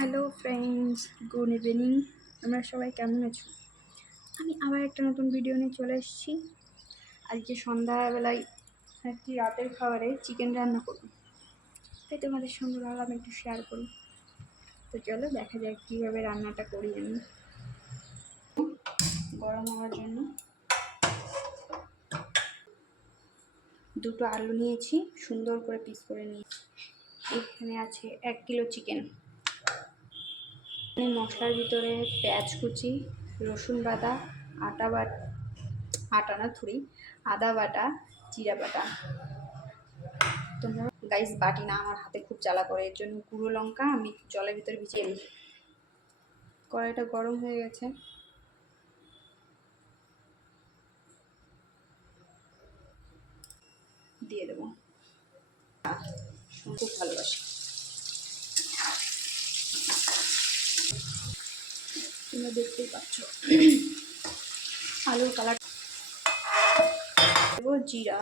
Hello friends, good evening. আমরা সবাই কেমন আছো? আমি আবার একটা নতুন ভিডিও নিয়ে চলে এসেছি। আজকে সন্ধ্যাবেলায় একটি রাতের খাবারে চিকেন রান্না করব, তাই তোমাদের সঙ্গে ভাবলাম একটু শেয়ার করি। তো চলো দেখা যাক কীভাবে রান্নাটা করি। আমি গরম হওয়ার জন্য দুটো আলু নিয়েছি, সুন্দর করে পিস করে নিয়েছি। এখানে আছে 1 কিলো চিকেন। মশলার ভিতরে পেঁয়াজ কুচি, রসুন বাটা, আদা বাটা, জিরা বাটা। তোমরা গাইস বাটি না, আমার হাতে খুব জ্বালা করে, এর জন্য গুঁড়ো লঙ্কা আমি জলের ভিতরে ভিজিয়ে দিই। কড়াইটা গরম হয়ে গেছে, দিয়ে দেবো। খুব ভালোবাসি, তোমরা দেখতেই পাচ্ছ। আলুর কালার দেবো, জিরা,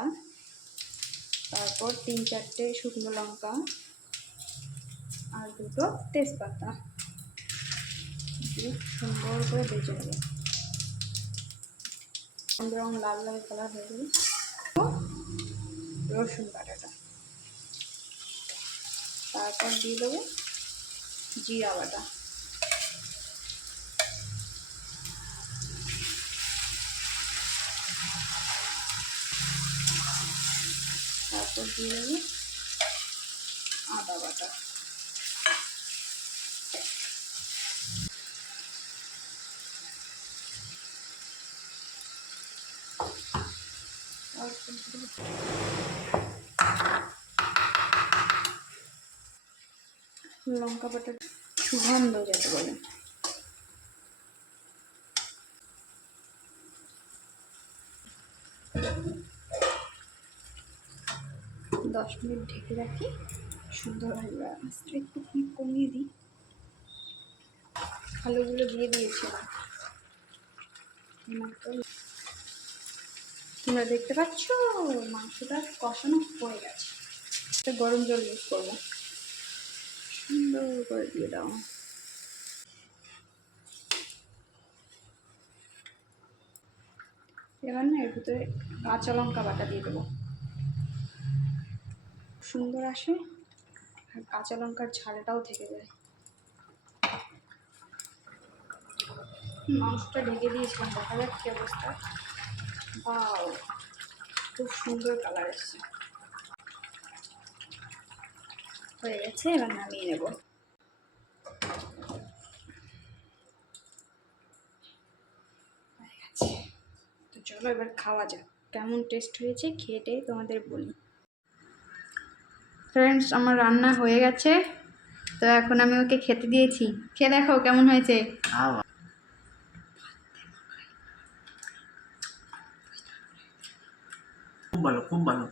তারপর 3-4টে শুকনো লঙ্কা আর দুটো তেজপাতা দিয়ে সুন্দর করে ভেজে নেবো। রং লাল লাল কালার হয়ে যাবে। রসুন বাটাটা, তারপর দিয়ে দেবো জিরা বাটা, তারপর দিয়ে দেবো আদা বাটা, লঙ্কা বাটা সুগন্ধ যেতে বলে। 10 মিনিট ঢেকে রাখি, সুন্দর ভাবে। আস্তে একটু কমিয়ে দিই। আলুগুলো দিয়ে দিয়েছিলাম, তোমরা দেখতে পাচ্ছ মাংসটা কষানো হয়ে গেছে। গরম জল ইউজ করবো, সুন্দর করে দিয়ে দাও। এবার না এর ভিতরে কাঁচা লঙ্কা বাটা দিয়ে দেবো, সুন্দর আসে আর কাঁচা লঙ্কার ঝালটাও থেকে যায়। মাংসটা ঢেকে দিয়েছিলাম, দেখা যাক কি অবস্থা। বাও, খুব সুন্দর কালার এসছে, হয়ে গেছে। এবার নামিয়ে নেব। তো চলো এবার খাওয়া যাক, কেমন টেস্ট হয়েছে খেয়ে তোমাদের বলি। ফ্রেন্ডস, আমার রান্না হয়ে গেছে, তো এখন আমি ওকে খেতে দিয়েছি। খেয়ে দেখো কেমন হয়েছে। খুব ভালো, খুব ভালো।